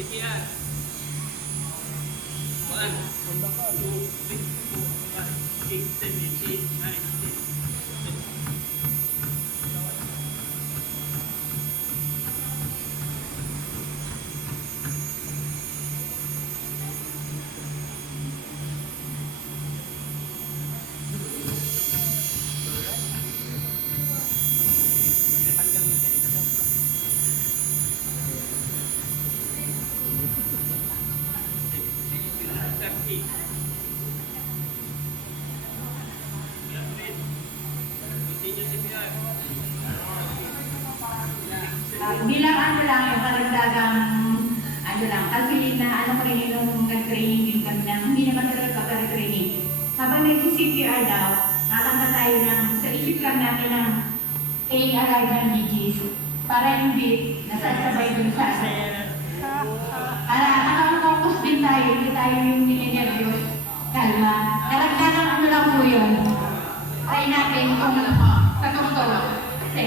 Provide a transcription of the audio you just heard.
CPR. 1, 2, 3, 4, 5, 6, 7, 8, 9, 10. Bilang ano lang yung karagdagang ano lang, kasi na ano ko rin yung nag-training din kami na hindi naman talaga pagka-training. Habang nagsi-CPR daw, nakakanta tayo ng, sa isip lang natin ng staying alive ng GGs para hindi nasasabay dun sa para nakaka-focus din tayo, hindi tayo yung nilinervyos. Kalma. Karagdagang ano lang po yun. Try natin kung sa totoo. Kasi